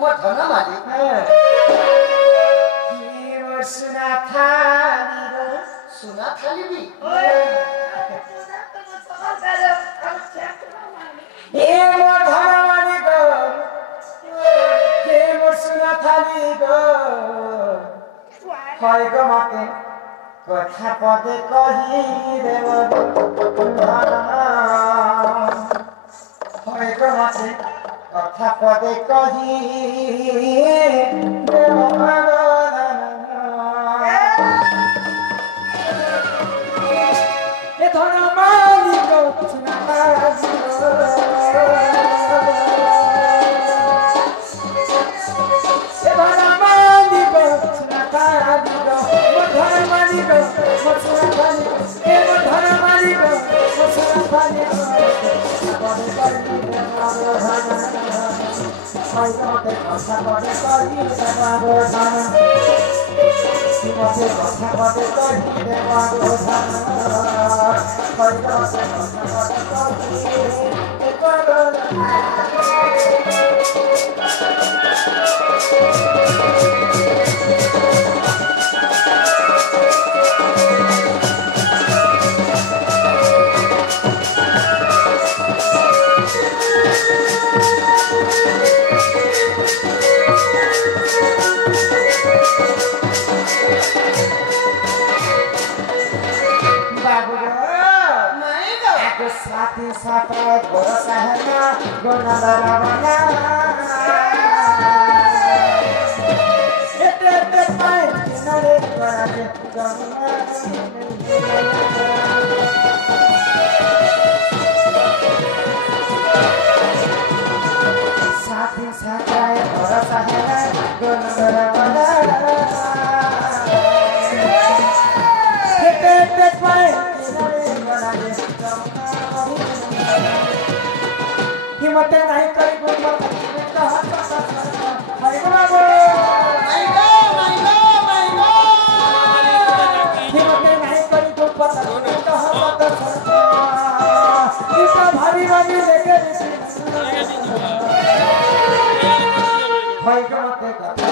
ମୋ ଧନ ମାଲିକ सुना थाली ସୁନା ଥାଲି ବି ए मो धन मालिक ए मो सुना थाली হয় গো মতে কথা পদে কহি দেব হয় গো মতে কথা পদে কহি দেব এ ধন মালিক সুনা साथी साथ गोरा सहना गोना दरवाना एते एते पाए किनारे गोरा के साथी साथ गोरा सहना गोना दरवाना एते एते पाए किनारे गोरा के हिम्मत नहीं करी गुम्मत हाय बाबू हिम्मत नहीं करी गुम्मत इतना भारी भारी लेके हाय मत कथा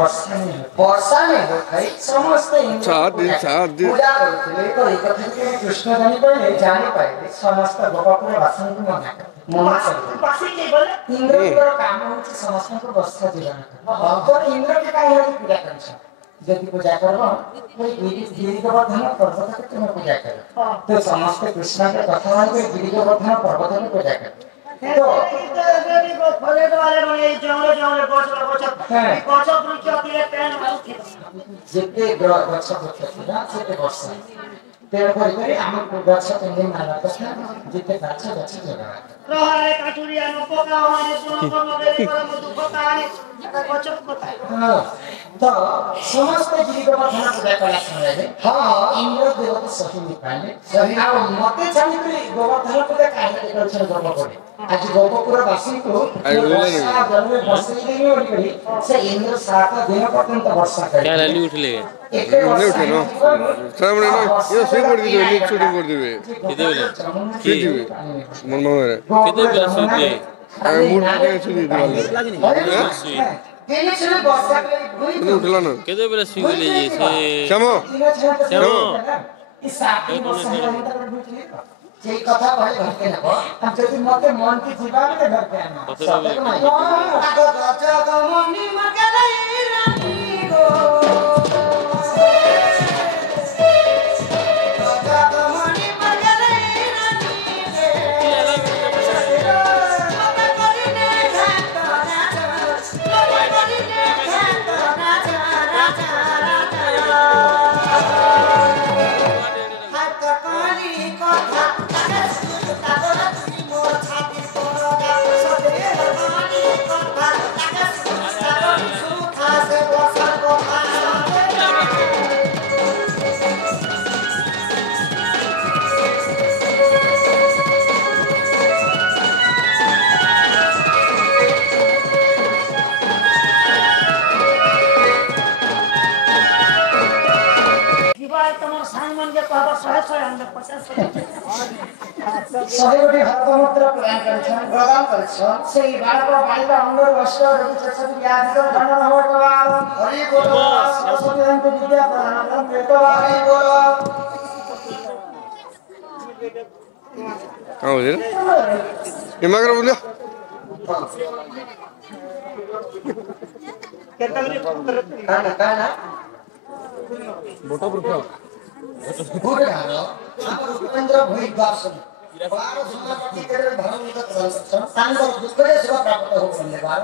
वर्षा नहीं होता समस्त पूजा करते तो एक कथा कृष्ण जानी पाए जानी पाए समस्त गोपापुर वासन को मना करते इंद्र का काम होती समस्त को वर्षा दिलाना तो इंद्र के काम होती पूजा करना यदि पूजा करबो कोई गिरी गोवर्धन पर्वत के तुम पूजा कर तो समस्त कृष्ण के कथा मान के गिरी गोवर्धन पर्वत में पूजा कर तो देवी को फले वाले में जंगल जंगल गछ वृक्ष अतिले पेन माउथि जेते गछ वृक्ष ना सेते वर्षा तेरे पर हम गछ तेंगे माला कथा जेते गछ जगह रहले काटुरिया न पोका माने सुनो नबेरे पर दुख ताने गछ कथा तो समस्त गिरी गोवर्धन पूजा कला समय हां इंद्र देवता सही निकाले सही आ मते जानि गोवर्धन पूजा काहे करछन गर्व करे आज गोपपुर वासी को वर्षा जन्मे बसई देनी ओली करी से इंद्र 7 दिन पर्यंत वर्षा करे क्या लाली उठले एके उठे न सामने न यो सुई कर दिबे नीट शूटिंग कर दिबे किते बोले की दिबे मन मारे किते बोले सुई दे मूड के सुई दिबे सुई तेने छले वर्षा करे भूई उठला न किते बोले सुई ले जे से श्यामो इस साथी वर्षा जे कथा भले घटे न हम जति मते मन की जीवा में घर के आना सब को नहीं जगमनी मकरई रानी सहयोगी हरकमत्र प्रदान गर्छन् प्रदान गर्छन् ସେହି ବାଳକ ବାଳିକା ଅଙ୍ଗର ବସ୍ତ୍ର ରୂପ ଚକ୍ଷୁ ବ୍ୟାଧ ଧନ ନମୋତବାଦ ହରି ବୋଲ ସରସ୍ୱତୀଙ୍କୁ ବିଦ୍ୟା ପ୍ରଦାନ ବେତବା ହରି ବୋଲ कहाँ हो ये मागर बोलियो काना बोटा बुरखा गुड हालो हाम्रो उपेन्द्र भोइ दर्शन बारो समापति गरेर धर्मयुद्ध प्रदर्शन तांगो दुःखले सेवा प्राप्त हो भन्ने बार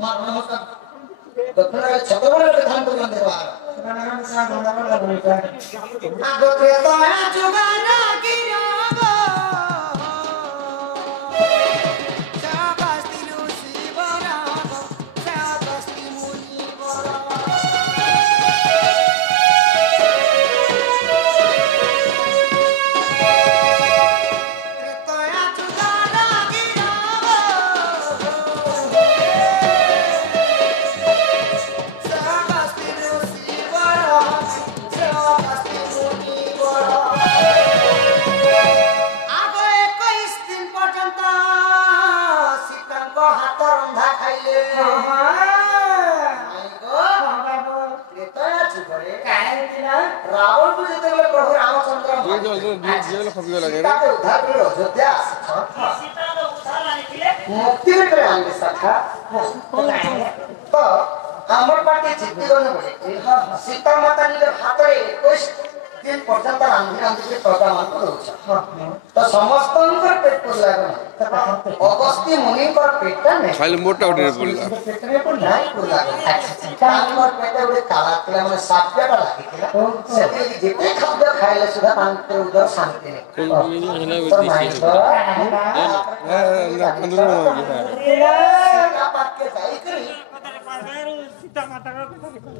म नमस्कार दक्षिणले छत्रपति थान को मन्दिर बार आगो प्रेतया जुगाना गिरागो सीता माता निज हातरे 21 दिन पर्यंत रांधि रांधि प्रदान करूछ तो समस्त पेट पुरला अगस्त्य मुनि पर पेट ने खाली मोटा उठे पुरला पेटरे पर नाही पुरला तांकर पेट उडे काला तिला माने साप्याटा लागितिला सेते जेते खाद्य खाइले सुद्धा तांकर उदर शांती ने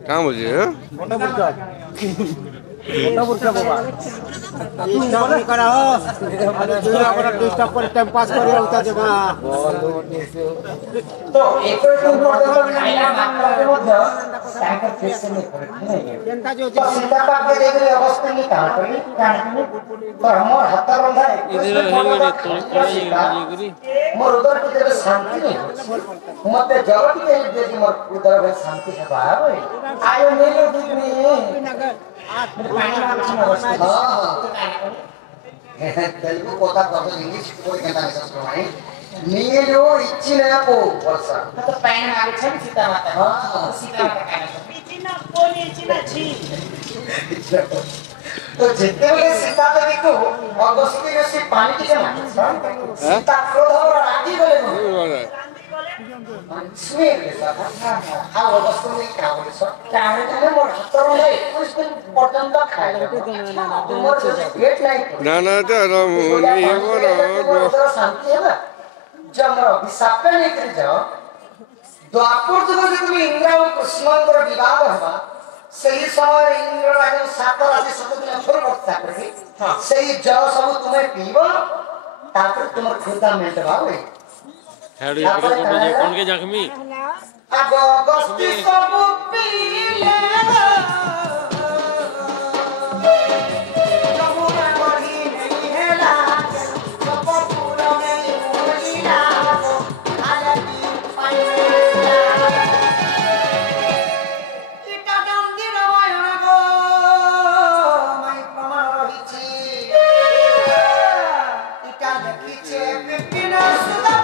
कहाँ बोलिए मोटा बुरखा बाबा डिस्टर्ब नहीं करा हो अरे दूसरा पर डिस्टर्ब पर टाइम पास करे होता जमा तो एक खाइला मात्र मध्य तांकर फेस में जनता जो सीता पाक के देखले अवस्था नहीं कहां तो हमर हाथ रंधा इधर हेगड़ी मोर उदर के जब शांति नहीं मते जगत के देती मोर उदर में शांति है भाई आयो मेले दिखने తెలుగు కోత కొత్త ఇంగ్లీష్ కోడి కంట విశ్వాసమై నీలో ఇచ్చిన పో వర్ష त पैन आगे छ सीता माता सीता माता काने इचिना कोनी इचिना छी तो जेतेबेले सीता देवी को अगस्त्य ऋषि पानी के माने सीता क्रोध और रागी गले स्मेर लेसा आ अगस्त्य ने कावले छ कावले त मोर हातरो नै 21 दिन पर्यन्त खाए मोर पेट लाई ना ना तो ये वो शांति है ना जब अभिशाप नहीं कर जाओ द्वापर जुग तुम इंद्र और कृष्णंकर विवाह हवा सही समय इंद्र राजा सात राजा सब दिन फुल बक्ता करके सही जल सब तुम्हें पीबो तापर तुम खुदा मेंटवा होई हेडी पड़े कौन के जख्मी अब अगस्त्य सब पीले जमुना बढ़ी नहीं हेला सब पूरा नहीं होलीला आलती पाइला इटा दंदिर वायण गो मैं प्रमाण रहिछि इटा देखिछे विपिन सुदा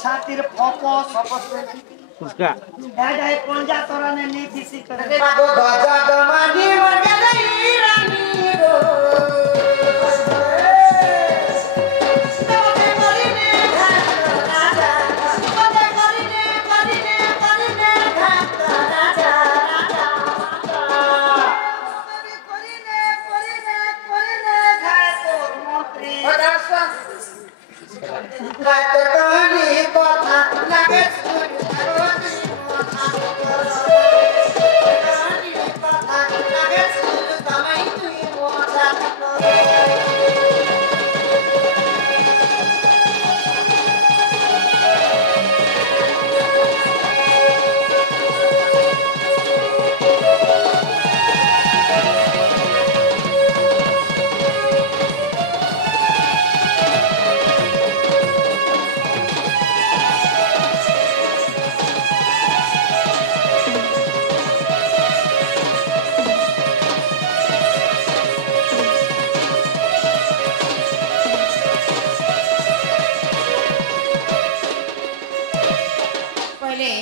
छातिर फपो सपस उसका दादा पंजा तोरा ने नीति सी करे बागो गजा गमानी मरगलै रानी रो तोते करिने घात राजा तोते करिने घात राजा करिने घात मंत्री बदासा घात कहानी कथा लागे सुन କହିଲେ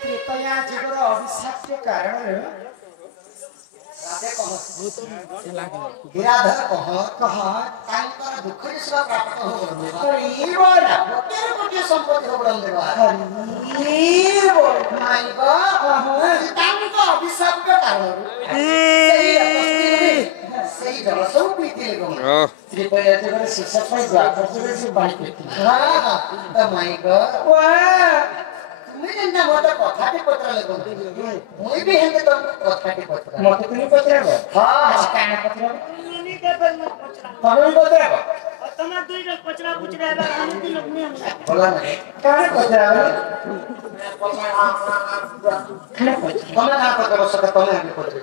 ତ୍ରେତୟା ଯୁଗର ଅଭିଶାପ କାରଣ ବିରାଧର କହ ତାଙ୍କର ଦୁଃଖ ବିଷୟ ପ୍ରାପ୍ତ ହୋଇଗଲା ଗୋଟିଏ ସମ୍ପତ୍ତି ହବଳନ୍ଦ ତାଙ୍କ ଅଭିଶାପ କାରଣରୁ ସେଇ ଜଳ ସବୁ ପିଇଥିଲେ ତ୍ରେତୟା ଯୁଗର ଶିକ୍ଷା ପାଇଁ ଦ୍ୱାପର ଯୁଗରେ ସେ ପାଣି ପିଇଥିଲେ ମାଇ ଗଡ୍ তুমি যেন মত কথাটি পত্রালে কম মুই বি হেতে তো কথাটি পত্রা মতে তুমি পচরাব হ্যাঁ কাণ পচরাব मुनि के पर मत पचरा তুমি পচরাব और तमा दुई लोग पचरा पुचरा बा हम ती लोग नहीं हम বলা না কাণ পচরাব তুমি না পত্র বসতে তুমি আমি পত্র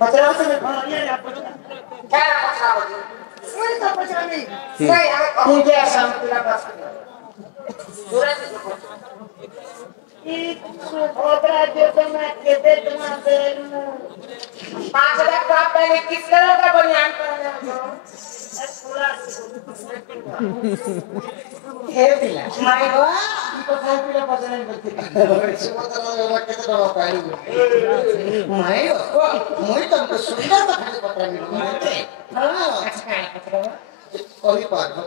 পচরাব তুমি हां ये आप पचरा কেন পত্রা বলি कोई तो पचरा नहीं সেই আমি তুমি কে আসাম তুলা পাস দূরে ई सुभद्रा जो तुम के दे तुम दे 5000 का पहले किस करो का बनियान पूरा হে পিলা মাই গড কি কথা পিলা পচরাই বলতে সুভদ্রা কেতে টাকা পাইলি মাই গড মুই তো সুন্দর কথা পত্রা মিলু হ্যাঁ কই পারবো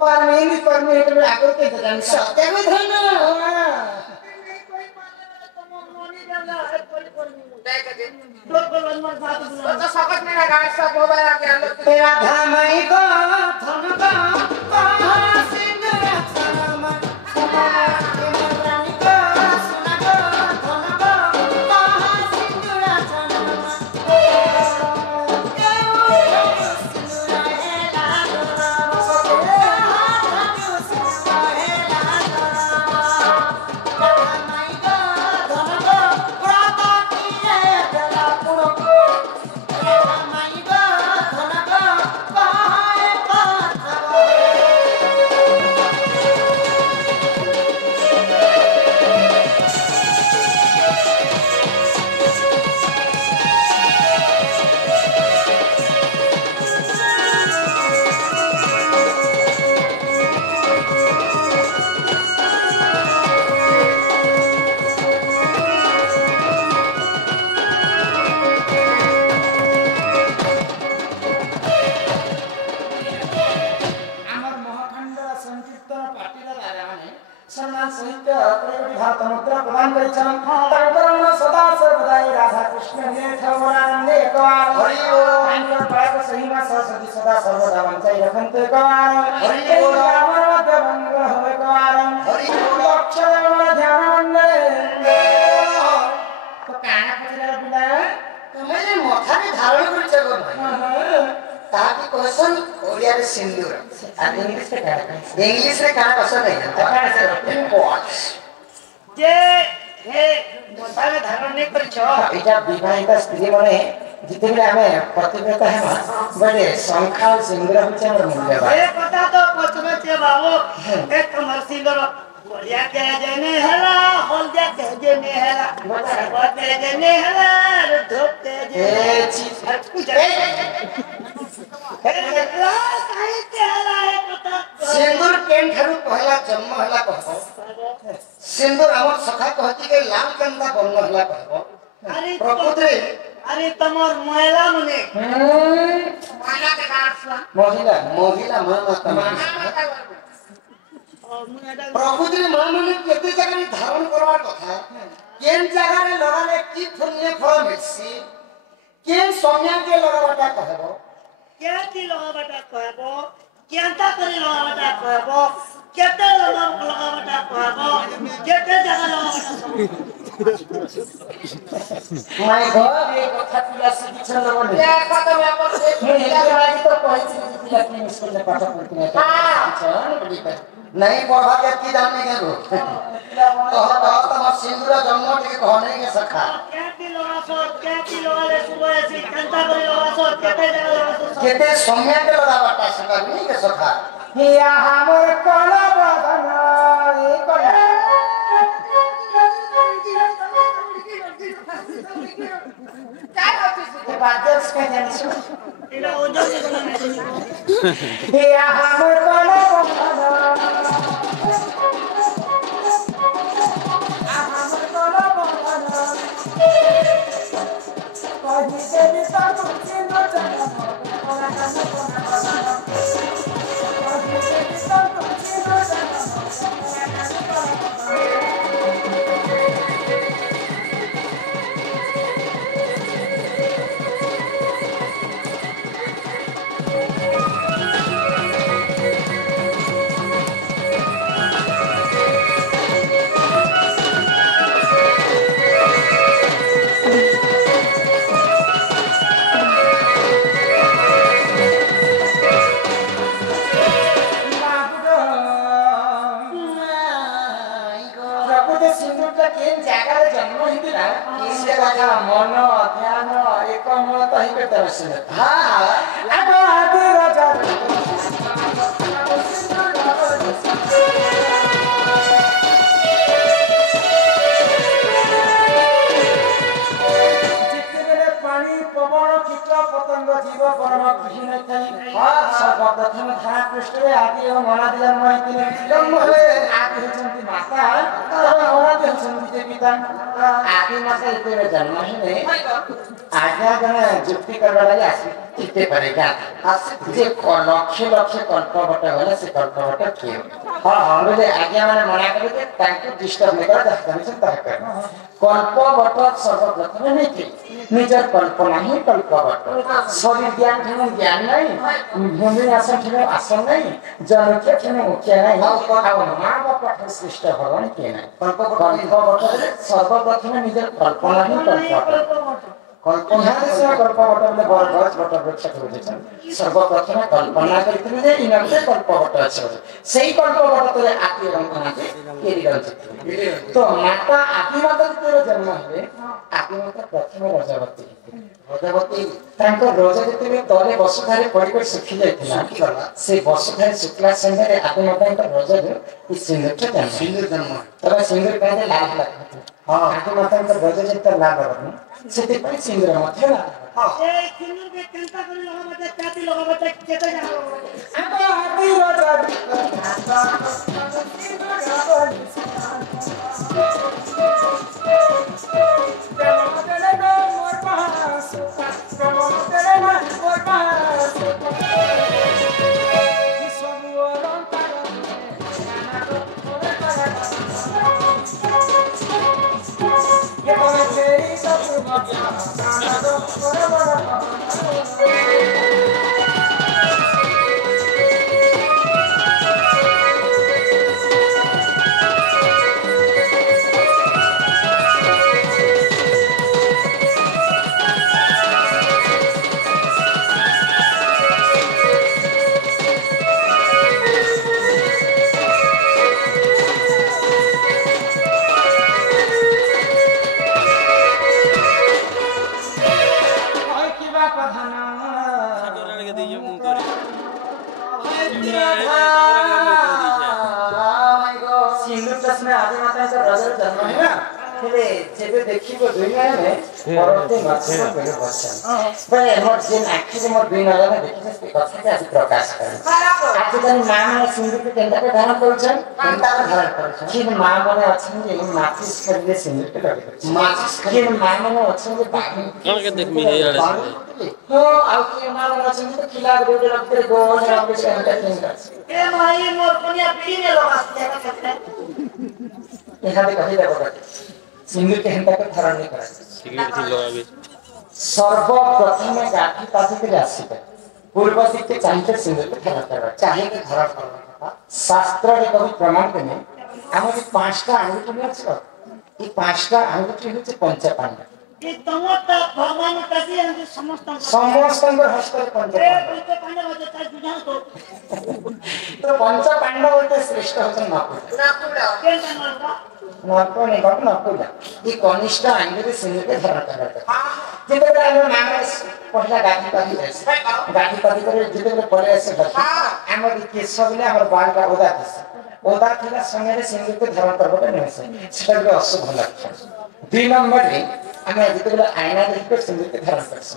परमेंट में आकर के जान सत्य में धन मुनि जला है कोई लोग बोलन बात बोला तो सकत में लगा सब मोबाइल आ गया तेरा धामई को धन का सिंह रक्षम रानी को सुना को धन को सिंह रक्षम भारत मुद्रा प्रदान करिछन तांकर सदा सर्वदा राधा कृष्ण ने ठवरानंदे एकवार हरि बोल तांकर पाक सहीमा सरस्वती सदा सर्वदा वंचाई रखंत एकवार हरि बोल रामर मध्य भंग हो एकवार हरि बोल अक्षर ध्यान तो काना पचरा बिना तुम्हें मथारे धारण करिछ गो ताकि कहसन ओडिया रे सिंदूर आ इंग्लिश रे काना कहसन नहीं जे हे मोतारे धारण नहीं करिछ एटा विवाहित स्त्री माने जितेबे हमें प्रतिव्रत है बड़े संखाल सिंदूर बिचार मूल्य बा ए पता तो पचमे छे बाबू एक कमर्सी लो बढ़िया के जने हला होल जा के जने हला बते जने हला धोते जे चीज कुछ है काहे के हला है पता सिंदूर केन ठारू पहला जन्म हला कहबो सिंदूर हमर सखा कहती के लाल कंदा बन्न हला कहबो अरे तमोर महिला मने महिला के महिला मामा तमाम प्रकृति मान माने केते जगह धारण करवार कथा केन जगह रे लगाले की पुण्य फल मिलसी केन सोनिया के लगावटा कहबो क्या की लगावटा कहबो केनता करे लगावटा कहबो केते लगावटा कहबो केते जगह लगावटा माय गॉड ये कथा पिला से बिछन बने या कथा में अपन से आज तो कहछि पिला के स्कूल में पाठ पढ़ते हैं नहीं पढ़ा के की जाने के रो तो तम सिंदूर जन्म के कहने के सखा क्या की लगाले सुबह से केनता करे लगासो केते जगह लगासो केते सोनिया के लगावटा सका नहीं के सखा हिया हमर कोला बदना ए कोला काय होती ये बातें का जाने सो एला ओजो के बनाने हिया हमर कोला बदना ଯେ ସିନ୍ଦୁରଟା କେନ୍ ଜାଗାରେ ଜନ୍ମ ହେଇଥିଲା ସେ କଥା ମନ ଧ୍ୟାନ ଏକମତ ହେଇକି ଦର୍ଶନ ଆଗ ଆଦି ରାଜା ଯେତେବେଳେ ପାଣି ପବନ କୀଟ ପତଙ୍ଗ ଜୀବ କର୍ମ ଖୁସି ନଥାଏ ସର୍ବପ୍ରଥମେ ଧାରା ପୃଷ୍ଠରେ ଆଦି ଓ ମନାଦି ଜନ୍ମ ହେଇଥିଲେ ଜନ୍ମ ହେଲେ ଆଦି ହେଉଛନ୍ତି ମାତା ମନାଦି ହେଉଛନ୍ତି ଯେ ପିତା ଆଦି ମାତା ଯେତେବେଳେ ଜନ୍ମ ହେଲେ ଆଜ୍ଞା ଜଣେ ଯୁକ୍ତି କରିବା ଲାଗି ଆସି ଜିତେ ପାରେ ଯେ ଲକ୍ଷ ଲକ୍ଷ କଳ୍ପବଟ ଗଲେ ସେ କଳ୍ପବଟ କିଏ ବୋଲେ ଆଜ୍ଞା ମାନେ ମନା କଲେ ଯେ ତାଙ୍କୁ ଡିଷ୍ଟର୍ବ ନେଇ କର ଯାହା ଜାଣିଛନ୍ତି ତାହା କର କଳ୍ପବଟ ସର୍ବପ୍ରଥମେ ନେଇଥିଲେ ନିଜର କଳ୍ପନା ହିଁ କଳ୍ପବଟ ଶରୀର ଜ୍ଞାନ ଠାରୁ ଜ୍ଞାନ ନାହିଁ ଭୂମି ଆସନ ଠାରୁ ଆସନ ନାହିଁ ଜନଖ୍ୟ ଠାରୁ ମୁଖ୍ୟ ନାହିଁ ଆଉ ମା ବାପା ଠାରୁ ସୃଷ୍ଟ ଭଗବାନ କିଏ ନାହିଁ କଳ୍ପବଟରେ ସର୍ବପ୍ରଥମେ ନିଜର କଳ୍ପନା ହିଁ କଳ୍ପବଟ କଳ୍ପନା କଳ୍ପବଟ ବୋଲେ ବରଗଛ ବଟ ବୃକ୍ଷ ବୁଝେଛନ୍ତି ସର୍ବପ୍ରଥମେ କଳ୍ପନା କରିଥିଲେ ଯେ ଇନତେ କଳ୍ପବଟ ଅଛି ସେଇ କଳ୍ପବଟରେ ଆଦି ଏବଂ ଅନାଦି କେରି ରହିଛନ୍ତି ତ ମାତା ଆଦି ମାତା ଯେତେବେଳେ ଜନ୍ମ ହେଲେ ଆଦି ମାତା ପ୍ରଥମେ ରଜବତୀ ରଜବତୀ ତାଙ୍କ ରଜ ଯେତେବେଳେ ତଳେ ବସୁଧାରେ ପଡ଼ିକରି ଶୁଖି ଯାଇଥିଲା ସେ ବସୁଧାରେ ଶୁଖିଲା ସମୟରେ ଆଦି ମାତାଙ୍କ ରଜରେ ଏ ସିନ୍ଦୁରଟା ଜନ୍ମ ତବେ ସିନ୍ଦୁର କାହିଁକି ଲାଲ ଲାଗେ ଆଦି ମାତାଙ୍କ ରଜ ଯେତେ ଲାଲ ହବନି ସେଥିପାଇଁ ସିନ୍ଦୁର ମଧ୍ୟ ଲାଲ ଏ ସିନ୍ଦୁର କେ କେନ୍ତା କରି ଲଗାବଟେ କାଟି ଲଗାବଟେ କେତେ ଜାଣ ଆଗ ଆଦି ରଜ जेबे देखिबो दुनिया में परते माछो पेड़ बसन बे मोर जिन आखि मोर दुई नजर में देखि से कथा के आज प्रकाश करे आज जन मां माने सिंदूर के केंद्र के धारण करछन केंद्र के धारण करछन जिन मां माने अछन जे माचिस करले सिंदूर के लगे माचिस जिन मां माने अछन जे बाकी कौन के देखमी हे यार हो आउ के मां माने अछन तो खिला दे रखते गोल रंग के केंद्र ए माई मोर कन्या पीड़ी ने लगास देखते एखादे कहि देबो सिंदूर के हिंता को धारण नहीं करा सिगरेट थी लगाबे सर्वप्रथमे गाठी पाती के आसीबे पूर्व दिक के चाहिए सिंदूर के धारण करबा चाहिए के धारण करबा शास्त्र रे कभी प्रमाण देने हमर पांचटा अंगुठी अछि ई पांचटा अंगुठी होचे पंचपांडव ये तमोता भगवान काजी हम समस्त हस्त ए पंचपांडव पंचपांडव होते ता जुझान तो पंचपांडव होते श्रेष्ठ होते नकुल के जानवा नकुल नहीं बात नकुल ई कनिष्ठ अंगुठी सिंदूर के धारण करबा जेते हम मांगे पहला गाठी पाती करे जेते परे आसे हमर केशवले हमर बाल का ओदा थिला संगे सिंदूर के धारण करबा नहीं सेटा भी अशुभ लक्षण 2 नंबर रे हमें जेते आईना देखि सिंदूर के धारण करछ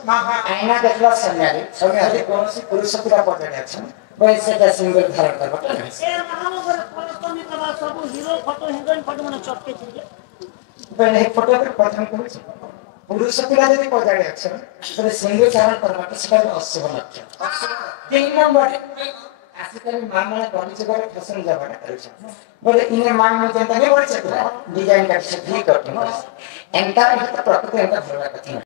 आईना देखला संगे कौन सी पुरुष पिला पटने अछि वैसे का सिंदूर धारण करबा नहीं ए महानगर परस्तमी का सब हीरो फोटो हिरोइन फोटो मन चटके छी पहले एक फोटो के प्रथम कहू पुरुष पिला यदि पजाड़े अछि तो सिंदूर धारण करबा सेटा अशुभ लक्षण 3 नंबर आजकल मां माने परिचय करे फैशन जमाना करछ बोले इने मां में जनता नहीं परिचय डिजाइन का ठीक करते हैं एंटा प्रकृति एंटा भरवा कथि